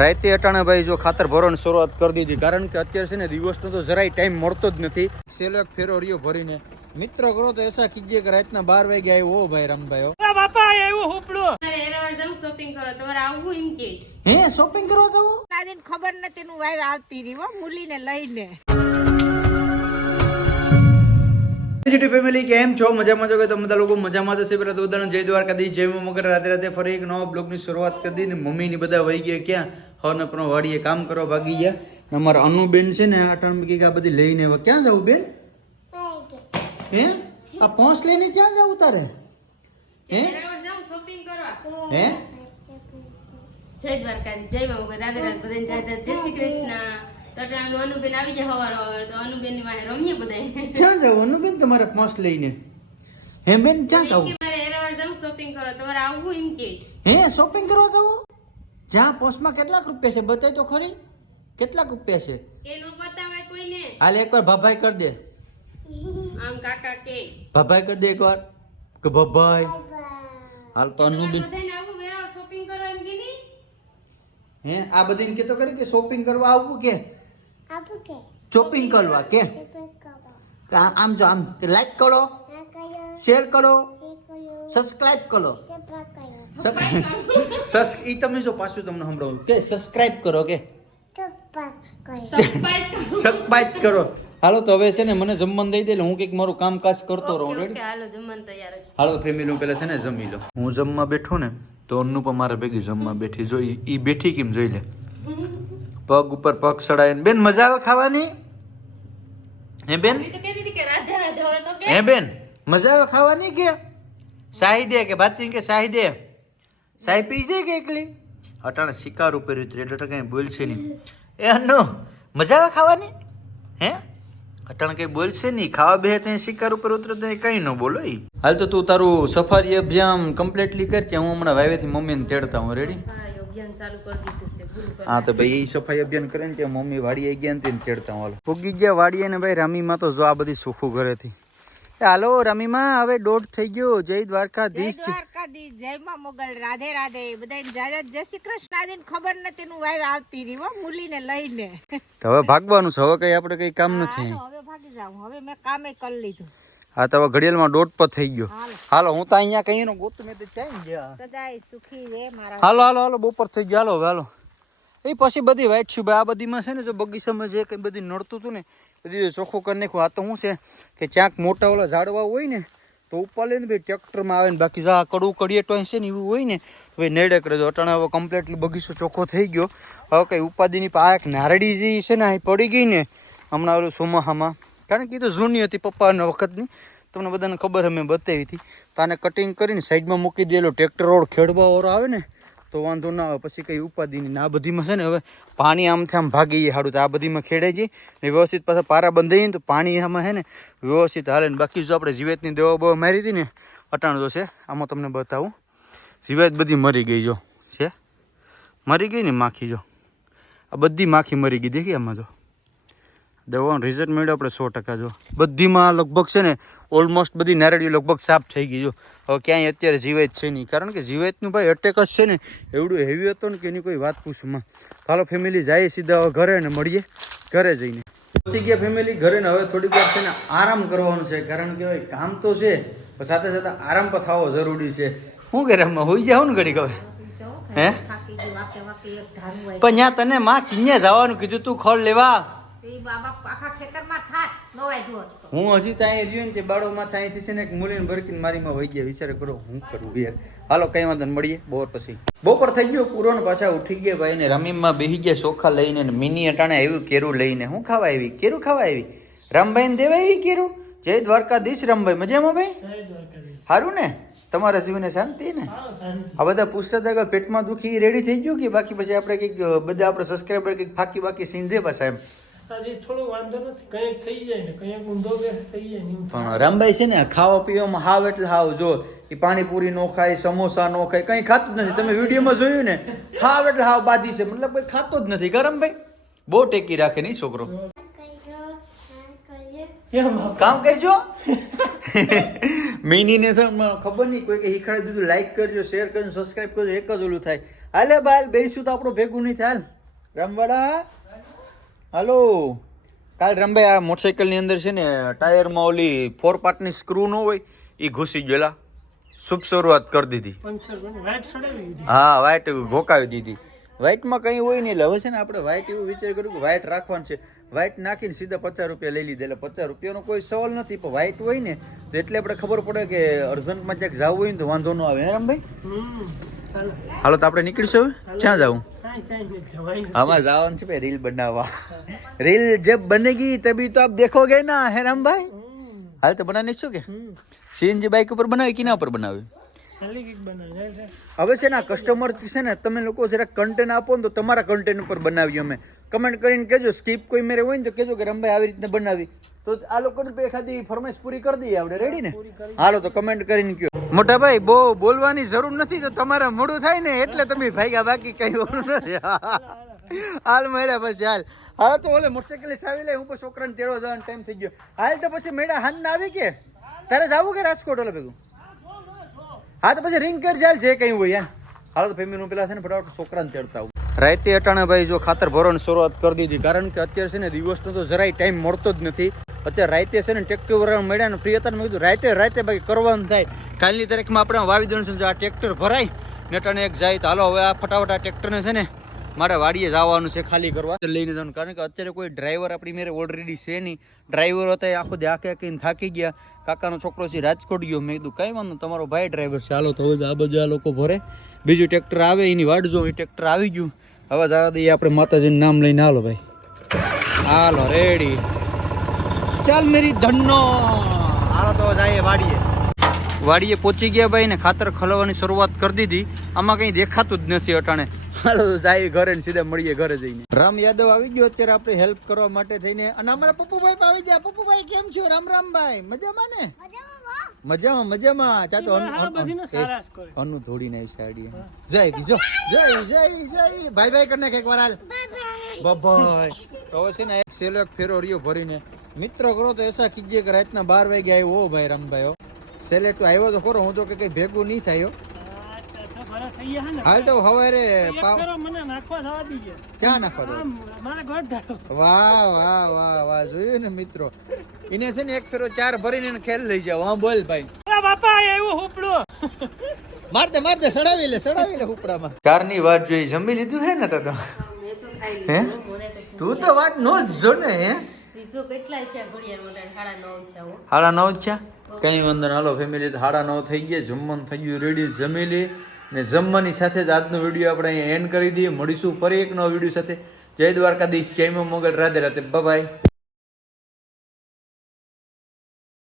રાતે અટાણે ભાઈ જો ખાતર ભરવાની શરૂઆત કરી દીધી. કારણ કે અત્યારે છે ને દિવસનો તો જરાય ટાઈમ મળતો જ નથી. સેલો એક ફેરો રહ્યો ભરીને. મિત્રો કરો તો એસા કીજીએ કે રાતના બાર વાગે આવ્યો. ઓ ભાઈ રામભાઈ બાપા તમારે એરવાર શોપિંગ કરો તમારે આવવું એમ કે. હે શોપિંગ કરવા જવું નાદીને ખબર નથી નું વાય આવતી રહી હો મૂલીને લઈને યુટ્યુબ ફેમિલી કેમ છો? મજામાં છો કે તમે બધા લોકો? મજામાં જશે પેલા તો બધાને જય દ્વારકાધીશ. જય મા મગર રાતે રાતે ફરી એક નવા બ્લોગની શરૂઆત કરી દીધી ને મમ્મીની બધા વહી ગયા ક્યાં? હવને પણ વાડીએ કામ કરવા ભાગી ગયા. ને અમારા અનુબેન છે ને આ ટાઈમ કે આ બધી લઈને હવે ક્યાં જવું બેન? હે? આ પોંચ લઈને ક્યાં જવું તારે? હે? એરવાર જાઉં શોપિંગ કરવા હે? જય દ્વારકાધી જય બાબા રાધે રાધે બધાને જય જય જય શ્રી કૃષ્ણ. તો અટાણે અનુબેન આવી જાય હવાર હવાર તો અનુબેનની વાહે રમીએ બધાય ક્યાં જવું? અનુબેન તમારે પોંચ લઈને. હે બેન ક્યાં એમ જવું કે મારે એરવાર જાઉં શોપિંગ કરો તમારે આવવું એમ કે. હે શોપિંગ કરવા જવું? જ્યાં પોસ્ટમાં કેટલાક રૂપિયા છે? બતાય તો ખરી. કેટલાક રૂપિયા છે? કે નો બતાવાય કોઈને? હાલ એકવાર ભાભાઈ કરી દે. આમ કાકા કે. ભાભાઈ કરી દે એકવાર. કે ભાભાઈ હાલ તો અનુ બી શોપિંગ કરો એમ કે હે આ બધી કે તો કરી કે શોપિંગ કરવા આવવું કે? શોપિંગ કરવા કે? કે આમ જો આમ કે લાઈક કરો શેર કરો સબસ્ક્રાઇબ કરો. સસ ઈ તમે જો પાછું તમને સંભળાવું. કે સબસ્ક્રાઇબ કરો કે? સબસ્ક્રાઇબ કરો. હાલો તો હવે છે ને મને જમવાનું દઈ દે હું કંઈક મારું કામકાજ કરતો રહું. રેડી હાલો જમવાનું તૈયાર હાલો ફેમિલી હું પેલા છે ને જમી લો. હું જમવા બેઠો ને તો અનુપમ મારા ભેગી જમવા બેઠી. જોઈ ઈ બેઠી કેમ જોઈ લે? પગ ઉપર પગ ચડાવીને. બેન મજા આવે ખાવાની? હે બેન? હે બેન? મજા આવે ખાવાની કે? શાહી દે કે ભાતી કે શાહી દે? શાહી પી જાય કે એકલી? અટાણે શિકાર ઉપર ઉતરી. એટલે તો કઈ બોલશે નહીં. એ અન્નુ મજા આવે ખાવાની? હે? અટાણે કંઈ બોલશે નહીં. ખાવા બે ત્યાં શિકાર ઉપર ઉતરે તો કંઈ ન બોલો એ હાલ તો તું તારું સફારી અભિયાન કમ્પ્લીટલી કર. કે હું હમણાં વાવેથી મમ્મીને તેડતા હું. રેડી હા, એ અભિયાન ચાલુ કરી દીધું છે. પૂરું કરી હા તો ભાઈ એ સફાઈ અભિયાન કરે ને ત્યાં મમ્મી વાડીએ ગયા ને તેડતા તેડતા હાલ. ફૂગી ગયા વાડીએ ને ભાઈ રમીમાં તો જો આ બધી સુખું ઘરેથી. હાલો રમીમાં હવે દોઢ થઈ ગયો. જય દ્વારકાધીશ જય દ્વારકાધીશ જય માં મોગલ રાધે રાધે. બધાને જય જય શ્રી કૃષ્ણ આજે ખબર નથી નું વાય આવતી રહી હો મુલીને લઈને. તો હવે ભાગવાનું છે હવે કઈ આપણે કઈ કામ નથી. હવે ભાગી જાવ હવે મેં કામે કરી લીધું. હા તો હવે ઘડિયાળમાં દોઢ પર થઈ ગયો. હાલો. હું તો અહીંયા કઈ નો ગોત મેં તો ચાઈ ગયા. સદાય સુખી રે મારા હાલો હાલો હાલો બપોર થઈ ગયો. હાલો હાલો. એ પછી બધી વાઈટ છું આ બધીમાં છે ને જો બગીચામાં જે કંઈ બધી નડતું હતું ને, બધી ચોખ્ખું કરી નાખ્યું. આ તો શું છે કે ક્યાંક મોટા ઓલા ઝાડવા હોય ને, તો ઉપર લઈને ભાઈ ટ્રેક્ટરમાં આવે ને બાકી આ કડવું કડીએ ટોય છે ને એવું હોય ને, તો ભાઈ નેડે કરે. જો અટાણે હવે કમ્પ્લીટલી બગીચો ચોખ્ખો થઈ ગયો. હવે કંઈ ઉપાધિની પા એક નારડી જે છે ને અહીં પડી ગઈ ને, હમણાં ઓલું સોમાહામાં કારણ કે એ તો જૂની હતી પપ્પાના વખતની. તમને બધાને ખબર અમે બતાવી હતી. તો આને કટિંગ કરીને સાઈડમાં મૂકી દેલો ટ્રેક્ટર રોડ ખેડવાવાળો આવે ને તો વાંધો ના આવે. પછી કંઈ ઉપાધિની નહીં આ બધીમાં છે ને હવે પાણી આમથી આમ ભાગી જાય સારું તો આ બધીમાં ખેડાઈ જઈ ને વ્યવસ્થિત પાછા પારા બંધ ને તો પાણી આમાં છે ને વ્યવસ્થિત હાલે ને. બાકી જો આપણે જીવેતની દવા બવા મારી હતી ને, અટાણ જો છે. આમાં તમને બતાવું. જીવેત બધી મરી ગઈ જો. છે? મરી ગઈ ને માખી જો. આ બધી માખી મરી ગઈ. દેખી આમાં જો. દવાનું રિઝલ્ટ મળ્યો આપણે સો ટકા જો. બધીમાં લગભગ છે ને ઓલમોસ્ટ બધી નારળીઓ લગભગ સાફ થઈ ગઈ જો. હવે ક્યાંય અત્યારે જીવાત છે નહીં. કારણ કે જીવાતનું ભાઈ અટેક જ છે ને એવડું હેવી હતો ને કે એની કોઈ વાત પૂછમાં હાલો ફેમિલી જાય સીધા ઘરે ને મળીએ. ઘરે જઈને. પહોંચી ગયા ફેમિલી ઘરે ને હવે થોડીક વાર છે ને આરામ કરવાનું છે. કારણ કે ભાઈ કામ તો છે પણ સાથે સાથે આરામ પણ થવો જરૂરી છે. શું કે રમવા હોઈ જાવ ને ઘડીક હવે? હે? પણ ત્યાં તને માં કિન્યા જવાનું કીધું તું ખડ લેવા. હું હજી ત્યાં રહ્યો ને તે બાળોમાં ત્યાંથી છે ને એક મુલીને ભરકીને મારીમાં વહી ગયા. વિચાર કરો હું કરું યાર? હાલો કઈ વાંધો નહીં, મળીએ બપોર પછી. બપોર થઈ ગયો પૂરો ને પાછા ઉઠી ગયા ભાઈ ને રમીમાં બેહી ગયા ચોખા લઈને મિની અટાણે આવ્યું કેરું લઈને. હું ખાવા આવી? કેરું ખાવા આવી? રામભાઈ ને દેવા આવી કેરું? જય દ્વારકાધીશ રામભાઈ. મજામાં ભાઈ? સારું ને? તમારા જીવને શાંતિ ને? આ બધા પૂછતા હતા કે પેટમાં દુખી રેડી થઈ ગયું કે બાકી પછી આપણે કંઈક બધા આપણે સબસ્ક્રાઈબર કંઈક ફાકી બાકી સિંધે પાછા એમ? હજી થોડો વાંધો નથી કંઈક થઈ જાય ને કંઈક ઊંધો બેસ થઈ જાય ને પણ રામભાઈ છે ને ખાવા પીવામાં હાવ એટલે હાવ જો એ પાણીપુરી નો ખાય સમોસા નો ખાય કંઈ ખાતું જ નથી. તમે વિડીયોમાં જોયું ને હાવ એટલે હાવ બાધી છે. મતલબ કોઈ ખાતો જ નથી ગરમ ભાઈ બહુ ટેકી રાખે નહીં છોકરો. કામ કહેજો મિનીને ખબર નહીં કોઈ કે શીખવાડી દીધું લાઈક કરજો શેર કરજો સબસ્ક્રાઈબ કરજો એક જ ઓલું થાય. હાલે બાલ બેસું તો આપણું ભેગું નહીં થાય. રમવાડા. હાલો. કાલ રમભાઈ આ મોટરસાઇકલની અંદર છે ને ટાયરમાં ઓલી ફોર પાર્ટની સ્ક્રૂ ન હોય એ ઘૂસી ગયેલા શુભ શરૂઆત કરી દીધી. વાઇટ હા વ્હાઈટ ઘોકાવી દીધી. વ્હાઈટમાં કંઈ હોય નહીં એટલે હવે છે ને આપણે વ્હાઈટ એવું વિચાર કર્યું કે વ્હાઈટ રાખવાનું છે. વ્હાઈટ નાખીને સીધા પચાસ રૂપિયા લઈ લીધા. એટલે પચાસ રૂપિયાનો કોઈ સવાલ નથી પણ વ્હાઈટ હોય ને તો એટલે આપણે ખબર પડે કે અર્જન્ટમાં ક્યાંક જવું હોય ને તો વાંધો ન આવે. હે રામભાઈ? હાલો તો આપણે નીકળીશું હવે? ક્યાં જવું? આમાં જવાનું છે ભાઈ રીલ બનાવવા. રીલ જબ બનેગી તભી તો આપ દેખોગે ના હે રામભાઈ હાલ તો બનાવી છો કે? સીએનજી બાઇક ઉપર બનાવી કે ના ઉપર બનાવે હવે છે ને કસ્ટમર છે ને તમે લોકો જરાક કન્ટેન્ટ આપો ને તો તમારા કન્ટેન્ટ ઉપર બનાવીએ અમે. કમેન્ટ કરીને કહેજો સ્કીપ કોઈ મેરે હોય ને તો કહેજો કે રમભાઈ આવી રીતના બનાવી. તો આ લોકોને બે ખાધી ફરમાઈશ પૂરી કરી દઈએ આપણે. રેડી ને? હાલો તો કમેન્ટ કરીને કયો. મોટા ભાઈ બહુ બોલવાની જરૂર નથી તો તમારે મોડું થાય ને એટલે તમે ભાગ્યા બાકી કઈ ઓલું નથી. હાલ મળ્યા પછી હાલ. હાલ તો ઓલે મોટરસાઇકલ આવી લે હું પણ છોકરાને તેડવા જવાનો ટાઈમ થઈ ગયો. હાલ તો પછી મેળા હાન ના આવી કે? તારે જાવું કે રાજકોટ ઓલે ભેગું? હા તો પછી રિંગ કર ચાલ જે કઈ હોય યાર હાલો તો ફેમિલી પેલા છે ને ફટાફટ છોકરાને તેડતા રાતે અટાણે ભાઈ જો ખાતર ભરવાની શરૂઆત કરી દીધી. કારણ કે અત્યારે છે ને દિવસનો તો જરાય ટાઈમ મળતો જ નથી. અત્યારે રાતે છે ને ટ્રેક્ટર ભરવા મળ્યા ને ફ્રી હતા ને મેં કીધું રાતે રાતે બાકી કરવાનું થાય. કાલની તારીખમાં આપણે વાવી દઈશું આ ટ્રેક્ટર ભરાય ને અટાણે એક જાય તો હાલો, હવે આ ફટાફટ આ ટ્રેક્ટરને છે ને મારે વાડીએ જવાનું છે ખાલી કરવા. લઈને જવાનું. કારણ કે અત્યારે કોઈ ડ્રાઈવર આપણી મેરે ઓલરેડી છે નહીં. ડ્રાઈવર હતા એ આખો આખે આખીને થાકી ગયા. કાકાનો છોકરો છે રાજકોટ ગયો. મેં કીધું, કાંઈ વાંધો તમારો ભાઈ ડ્રાઈવર છે. હાલો, તો હવે આ બધા લોકો ભરે. બીજું ટ્રેક્ટર આવે, એની વાટ જો એ ટ્રેક્ટર આવી ગયું. હવે જવા દઈએ આપણે માતાજીનું નામ લઈને હાલો ભાઈ. હાલો રેડી ચાલ મેરી ધન્નો. હાલો તો જઈએ વાડીએ. વાડીએ પહોંચી ગયા ભાઈ ને ખાતર ખલવાની શરૂઆત કરી દીધી. આમાં કંઈ દેખાતું જ નથી અટાણે. હાલો જાય ઘરે ને સીધા મળીએ ઘરે જઈને. રામ યાદવ આવી ગયો અત્યારે આપણે હેલ્પ કરવા માટે થઈને. અને અમારા પપ્પુભાઈ પણ આવી ગયા. પપ્પુભાઈ કેમ છો? રામ રામભાઈ મજામાં ને? મજામાં મજામાં. ચા તો આ બધીનો સારા જ કરે. અનુ થોડી ને સાડી જય બીજો જય જય જય. ભાઈ ભાઈ કરીને એક વાર હાલ. બાય તો હવે છે ને એક સેલો એક ફેરો રહ્યો ભરીને. મિત્રો કરો તો એસા કીજીએ કે રાતના બાર વાગે આવ્યો. ઓ ભાઈ રામભાઈ હો. સેલેટ તો આવ્યો તો ખરો. હું તો કે કઈ ભેગું નહીં થાય હાલ તો હવારે પાવ મને નાખવા થવા દીજે. ક્યાં નાખવા દો મારા ગઢ વાહ વાહ વાહ વાહ જોયું ને મિત્રો. એને છે ને એક ફેરો ચાર ભરીને ખેલ લઈ જાવ હા બોલ ભાઈ. એ બાપા એવું હુપડું મારતે મારતે સડાવી લે સડાવી લે ઉપડામાં ચારની વાત જોઈ જમી લીધું હે ને તો તો. મેં તો ખાઈ હે? તો તું વાત નો જ જો ને હે. સાડા નવ છે કઈ ના હાલો ફેમિલી હાડા નવ થઈ ગયા જમવાનું થઈ ગયું રેડી જમી લે. ને જમવાની સાથે જ આજનો વીડિયો આપણે અહીંયા એન્ડ કરી દઈએ. મળીશું ફરી એક નવો વીડિયો સાથે. જય દ્વારકાધીશ. જય મંગળ રાધે રાધે. બાય